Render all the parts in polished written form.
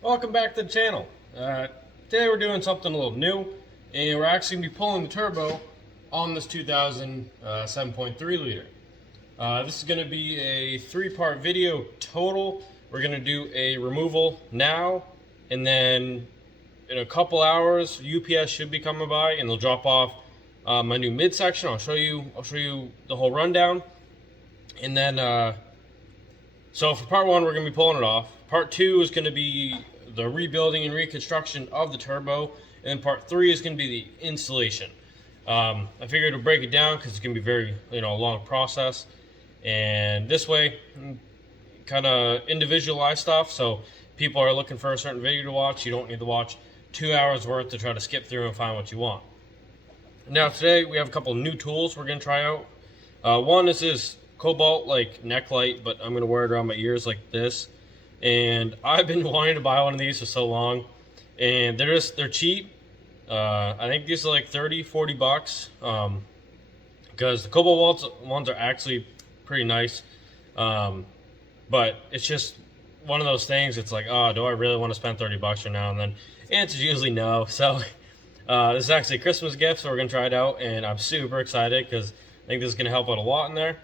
Welcome back to the channel. Today we're doing something a little new, and we're actually going to be pulling the turbo on this 2000 7.3 liter. This is going to be a 3-part video total. We're going to do a removal now, and then in a couple hours UPS should be coming by and they'll drop off my new midsection. I'll show you the whole rundown, and then so for part 1 we're going to be pulling it off. Part 2 is going to be the rebuilding and reconstruction of the turbo, and then part 3 is going to be the installation. I figured to break it down because it's going to be very a long process, and this way kind of individualize stuff. So people are looking for a certain video to watch, you don't need to watch 2 hours worth to try to skip through and find what you want. Now today we have a couple new tools we're going to try out. One is this cobalt like neck light, but I'm going to wear it around my ears like this. And I've been wanting to buy one of these for so long, and they're cheap. I think these are like 30-40 bucks, because the cobalt ones are actually pretty nice, but it's just one of those things. It's like, oh, do I really want to spend 30 bucks for now and then? The answer is usually no. So this is actually a Christmas gift, so we're gonna try it out, and I'm super excited because I think this is gonna help out a lot in there,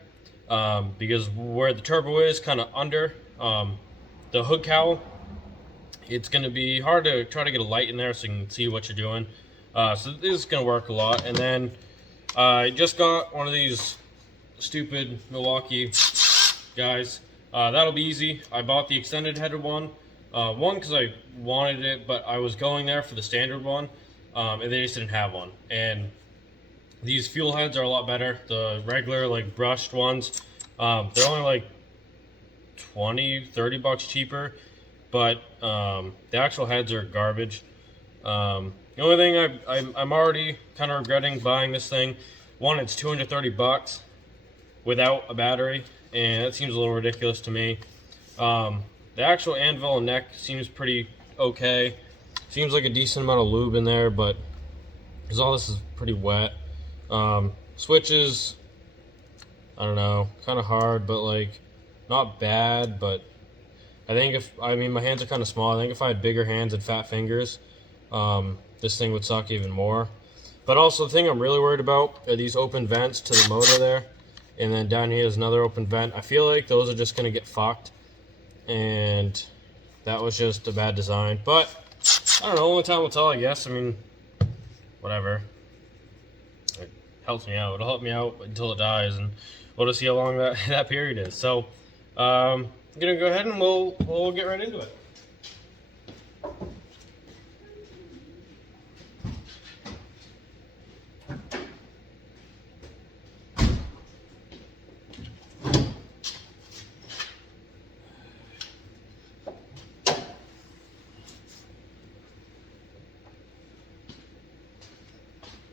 because where the turbo is kind of under the hood cowl, it's going to be hard to try to get a light in there so you can see what you're doing. So this is going to work a lot. And then I just got one of these stupid Milwaukee guys. That'll be easy. I bought the extended headed one. One because I wanted it, but I was going there for the standard one, and they just didn't have one. And these fuel heads are a lot better. The regular like brushed ones, they're only like 20-30 bucks cheaper, but the actual heads are garbage. The only thing I'm already kind of regretting buying this thing, one, it's 230 bucks without a battery, and that seems a little ridiculous to me. The actual anvil and neck seems pretty okay. Seems like a decent amount of lube in there, but because all this is pretty wet. Switches, I don't know, kind of hard, but like not bad. But I think my hands are kind of small. I think if I had bigger hands and fat fingers, this thing would suck even more. But also the thing I'm really worried about are these open vents to the motor there, and then down here is another open vent. I feel like those are just gonna get fucked, and that was just a bad design. But I don't know, only time will tell, I guess. I mean, whatever. It helps me out. It'll help me out until it dies, and we'll just see how long that period is. So I'm gonna go ahead and we'll get right into it.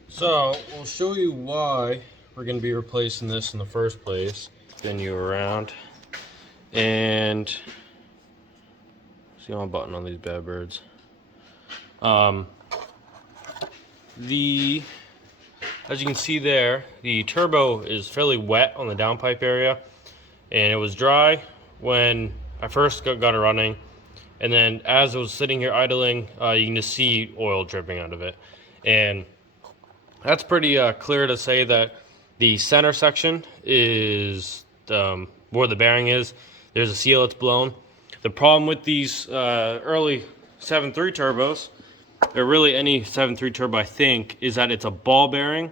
So we'll show you why we're going to be replacing this in the first place. Spin you around and see my button on these bad birds. As you can see there, the turbo is fairly wet on the downpipe area, and it was dry when I first got it running, and then as it was sitting here idling, you can just see oil dripping out of it. And that's pretty clear to say that the center section is where the bearing is. There's a seal that's blown. The problem with these early 7.3 turbos, or really any 7.3 turbo, I think, is that it's a ball bearing,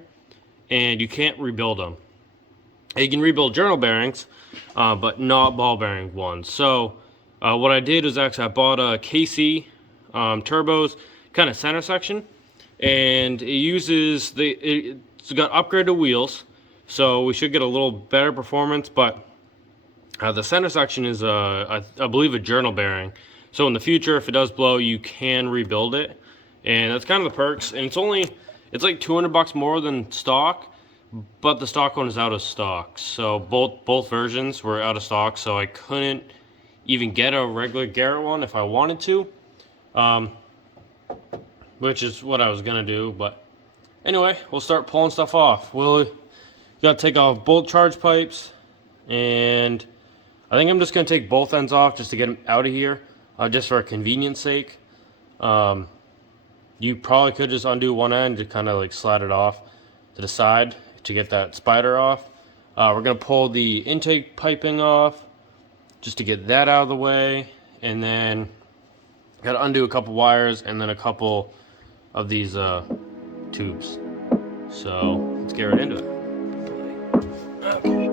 and you can't rebuild them. You can rebuild journal bearings, but not ball bearing ones. So what I did was actually I bought a KC turbos kind of center section, and it uses it's got upgraded wheels, so we should get a little better performance. But the center section is I believe a journal bearing, so in the future if it does blow you can rebuild it, and that's kind of the perks. And it's like 200 bucks more than stock, but the stock one is out of stock. So both versions were out of stock, so I couldn't even get a regular Garrett one if I wanted to, which is what I was gonna do. But anyway, we'll start pulling stuff off. We'll got to take off both charge pipes, and I think I'm just gonna take both ends off just to get them out of here. just for convenience sake. You probably could just undo one end to kind of like slide it off to the side to get that spider off. We're going to pull the intake piping off just to get that out of the way, and then got to undo a couple wires and then a couple of these tubes. So let's get right into it. Okay.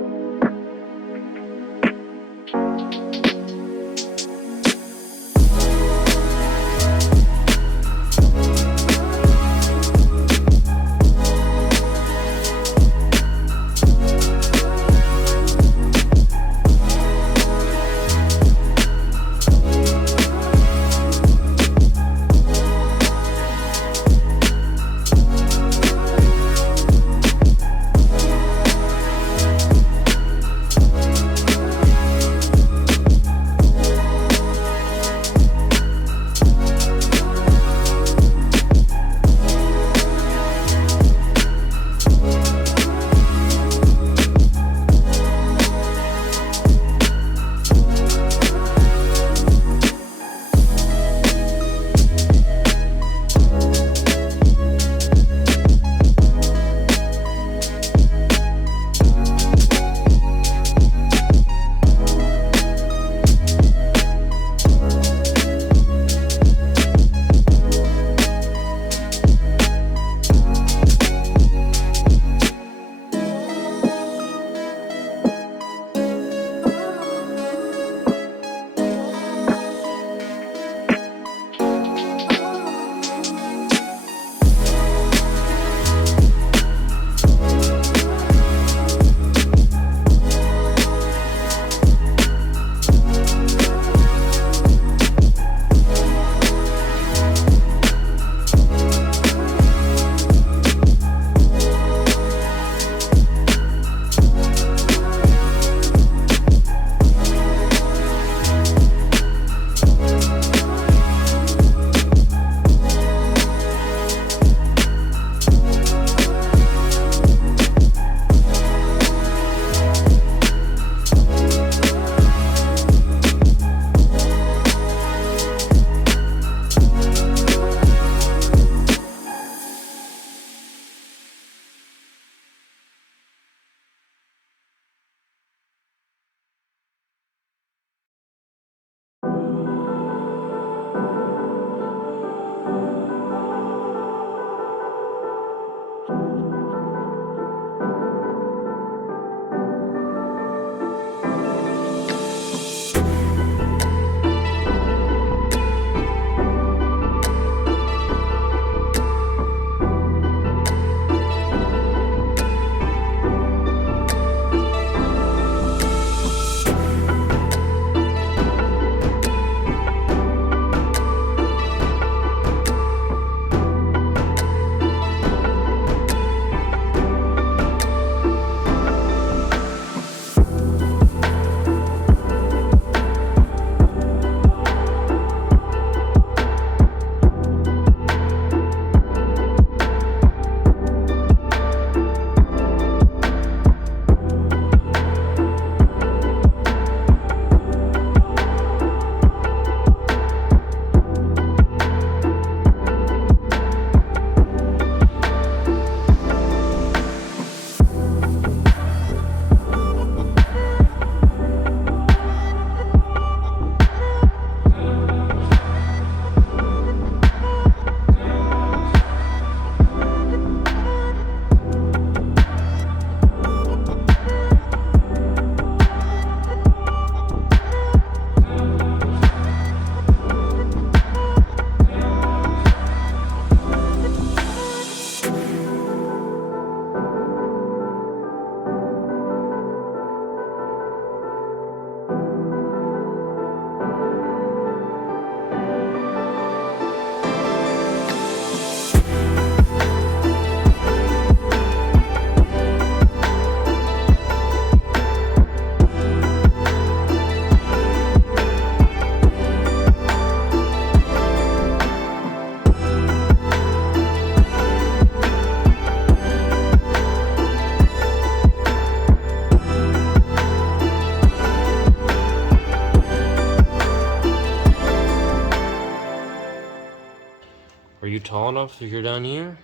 Are you tall enough if you're down here?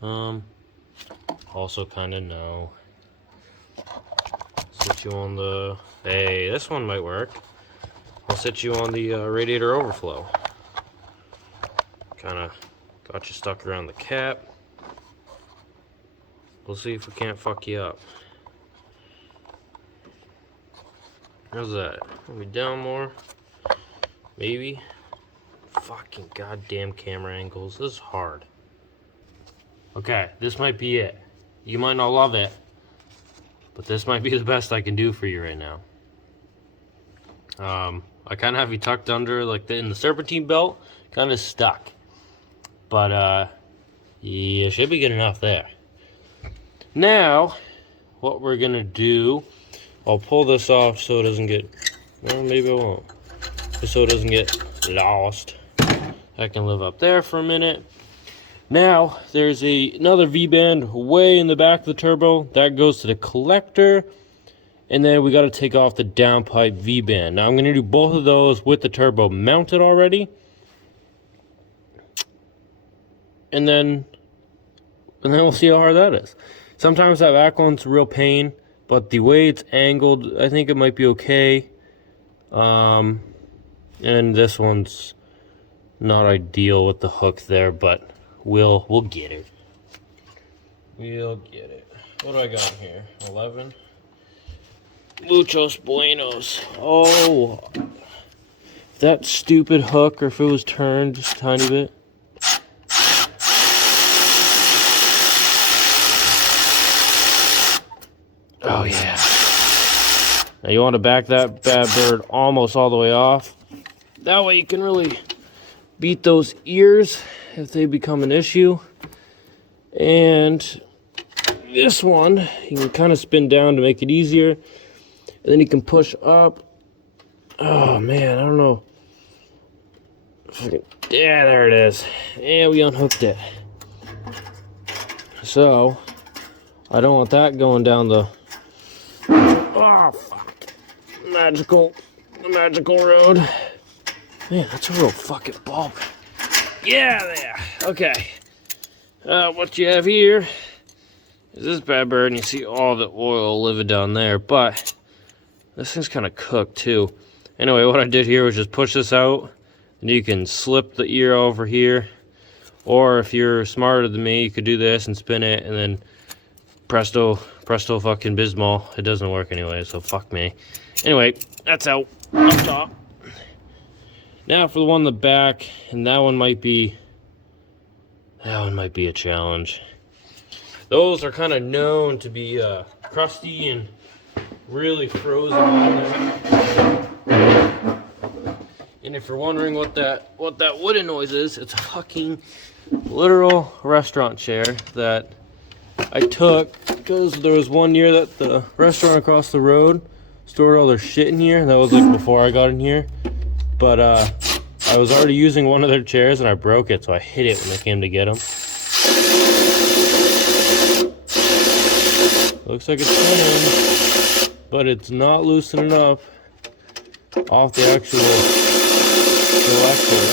Also kind of no. Sit you on the... Hey, this one might work. I'll sit you on the radiator overflow. Kind of got you stuck around the cap. We'll see if we can't fuck you up. How's that? Are we down more? Maybe? Fucking goddamn camera angles. This is hard. Okay, this might be it. You might not love it, but this might be the best I can do for you right now. I kind of have you tucked under like in the serpentine belt, kind of stuck. But you should be good enough there. Now, what we're gonna do, I'll pull this off so it doesn't get, well, maybe I won't. Just so it doesn't get lost. I can live up there for a minute. Now, there's another V-band way in the back of the turbo. That goes to the collector. And then we got to take off the downpipe V-band. Now, I'm going to do both of those with the turbo mounted already. And then we'll see how hard that is. Sometimes that back one's a real pain. But the way it's angled, I think it might be okay. And this one's not ideal with the hook there, but we'll get it. We'll get it. What do I got here? 11. Muchos buenos. Oh, that stupid hook, or if it was turned just a tiny bit. Oh yeah. Now you want to back that bad bird almost all the way off. That way you can really beat those ears if they become an issue. And this one, you can kind of spin down to make it easier. And then you can push up. Oh man, I don't know. Yeah, there it is. And we unhooked it. So, I don't want that going down the... Oh, fuck. The magical road. Man, that's a real fucking bulb. Yeah, there. Okay. What you have here is this bad bird, and you see all the oil living down there, but this thing's kind of cooked too. Anyway, what I did here was just push this out, and you can slip the ear over here, or if you're smarter than me, you could do this and spin it, and then presto fucking bismol. It doesn't work anyway, so fuck me. Anyway, that's out up top. Now for the one in the back, and that one might be a challenge. Those are kind of known to be crusty and really frozen on there. And if you're wondering what that wooden noise is, it's a fucking literal restaurant chair that I took because there was one year that the restaurant across the road stored all their shit in here. That was like before I got in here. But I was already using one of their chairs and I broke it, so I hit it when I came to get them. Looks like it's spinning, but it's not loosening up off the actual selector.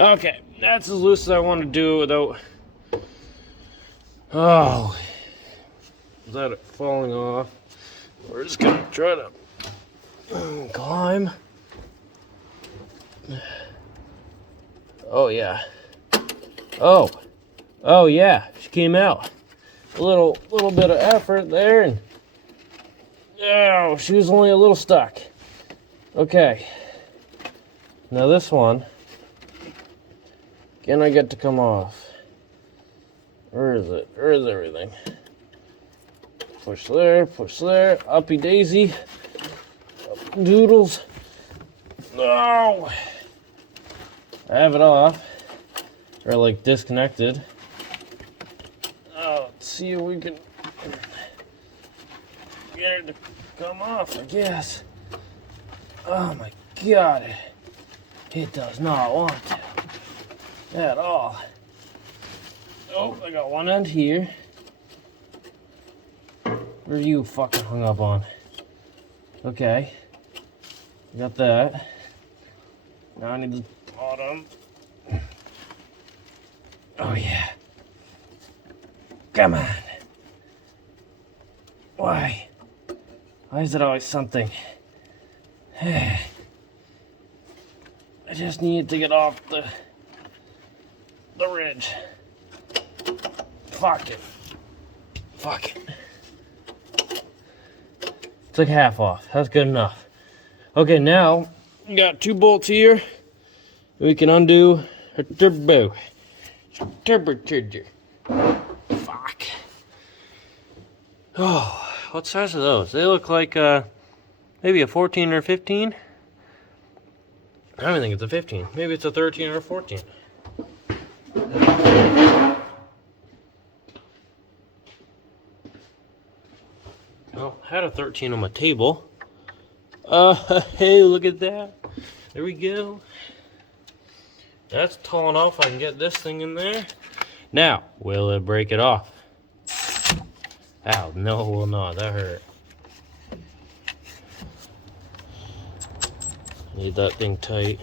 Okay, that's as loose as I want to do without... Oh, without it falling off. We're just gonna try to climb. Oh yeah. Oh yeah. She came out. A little bit of effort there, and oh, she was only a little stuck. Okay. Now this one, can I get to come off? Where is it? Where is everything? Push there, uppy daisy. Doodles. No! I have it off. Or like disconnected. Oh, let's see if we can get it to come off, I guess. Oh my god. It does not want to. At all. Oh, I got one end here. Where are you fucking hung up on? Okay. Got that. Now I need to bottom. Oh yeah. Come on. Why? Why is it always something? I just need to get off the ridge. Fuck it. Fuck it. Took half off. That's good enough. Okay, now we got 2 bolts here. We can undo our turbo. Turbocharger. Fuck. Oh, what size are those? They look like maybe a 14 or 15. I don't think it's a 15. Maybe it's a 13 or a 14. Well, I had a 13 on my table. Hey, look at that. There we go. That's tall enough I can get this thing in there. Now, will it break it off? Ow, no, it will not. That hurt. Need that thing tight.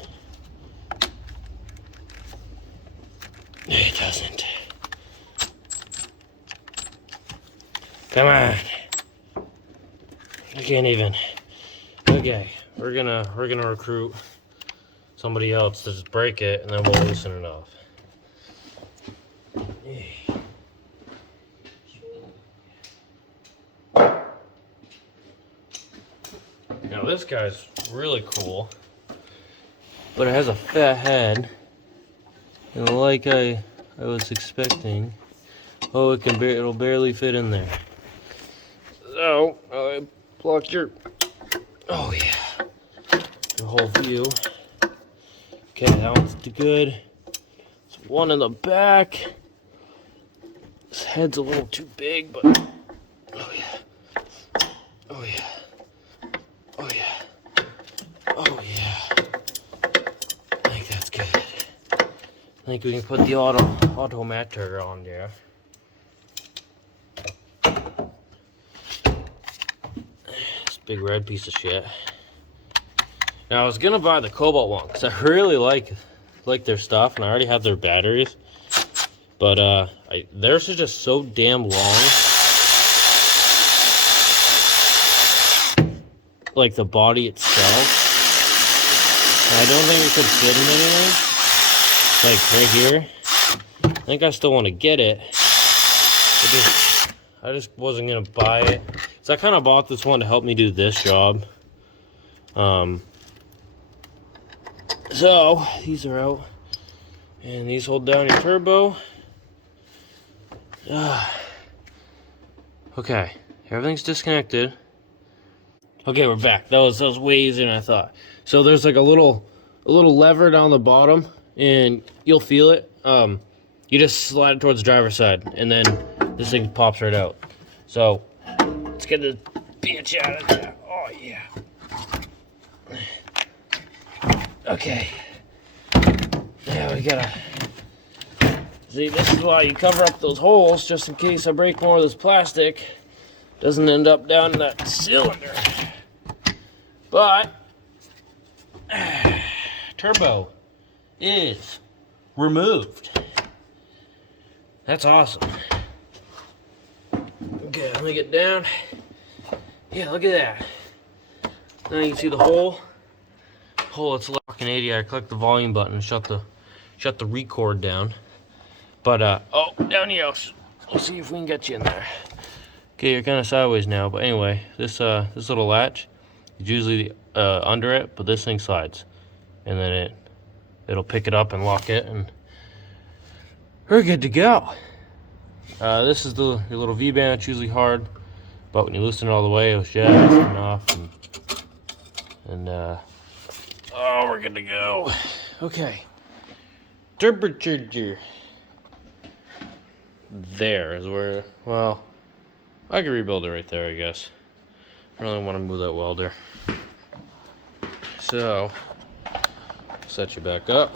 It doesn't. Come on. I can't even. Okay, we're gonna recruit somebody else to just break it, and then we'll loosen it off. Now this guy's really cool, but it has a fat head, and like I was expecting, oh, it'll barely fit in there. So I blocked your, oh yeah, your whole view. Okay, that one's good. There's one in the back. This head's a little too big, but oh yeah, oh yeah, oh yeah, oh yeah. I think that's good. I think we can put the automatic on there. This big red piece of shit. Now I was gonna buy the Cobalt one because I really like their stuff, and I already have their batteries. But theirs is just so damn long. Like the body itself, and I don't think it could fit in anything. Like right here, I think I still want to get it. I just wasn't gonna buy it. So I kind of bought this one to help me do this job. So these are out, and these hold down your turbo. Okay, everything's disconnected. Okay, we're back. That was way easier than I thought. So there's like a little lever down the bottom, and you'll feel it. You just slide it towards the driver's side, and then this thing pops right out. So let's get this bitch out of there. Oh yeah. Okay. Now we gotta see. This is why you cover up those holes, just in case I break more of this plastic. Doesn't end up down in that cylinder. But turbo is removed. That's awesome. Okay, let me get down. Yeah, look at that. Now you can see the hole. It's locking 80. I click the volume button and shut the record down. But oh, down you go. We'll see if we can get you in there. Okay, you're kind of sideways now, but anyway, this little latch is usually under it, but this thing slides, and then it'll pick it up and lock it, and we're good to go. This is your little V-band. It's usually hard, but when you loosen it all the way, it was just enough, and oh, we're good to go. Okay, turbocharger. There is where, well, I can rebuild it right there, I guess. I really want to move that welder. So, set you back up.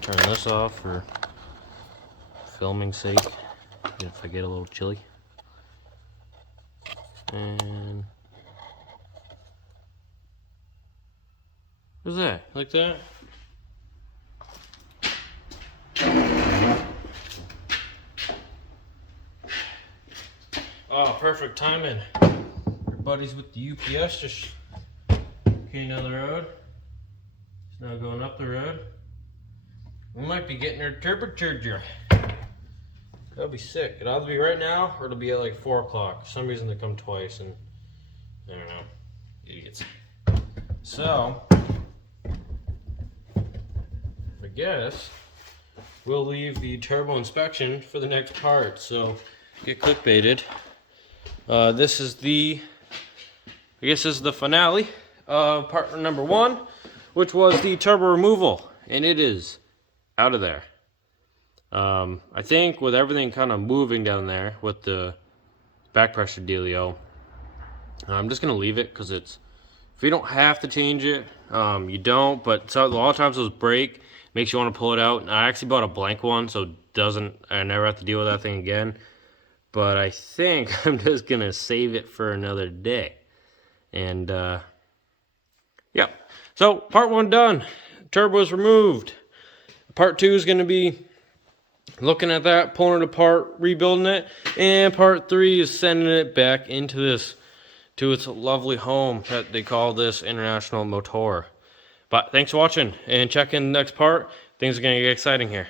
Turn this off for filming sake, if I get a little chilly. And What's that? Like that? Oh, perfect timing. Your buddies with the UPS just came down the road. It's now going up the road. We might be getting our turbocharger. That'll be sick. It'll either be right now or it'll be at like 4 o'clock. For some reason they come twice and I don't know. Idiots. So, I guess we'll leave the turbo inspection for the next part. So, get clickbaited. This is the, I guess this is the finale of part number 1, which was the turbo removal. And it is out of there. I think with everything kind of moving down there with the back pressure dealio, I'm just going to leave it because it's, if you don't have to change it, you don't, but so, a lot of times those break, makes you want to pull it out. And I actually bought a blank one, so I never have to deal with that thing again. But I think I'm just going to save it for another day. And, yeah. So, part 1 done. Turbo is removed. Part 2 is going to be looking at that, pulling it apart, rebuilding it, and part 3 is sending it back into this, to its lovely home that they call this International Motor. But thanks for watching, and check in the next part. Things are going to get exciting here.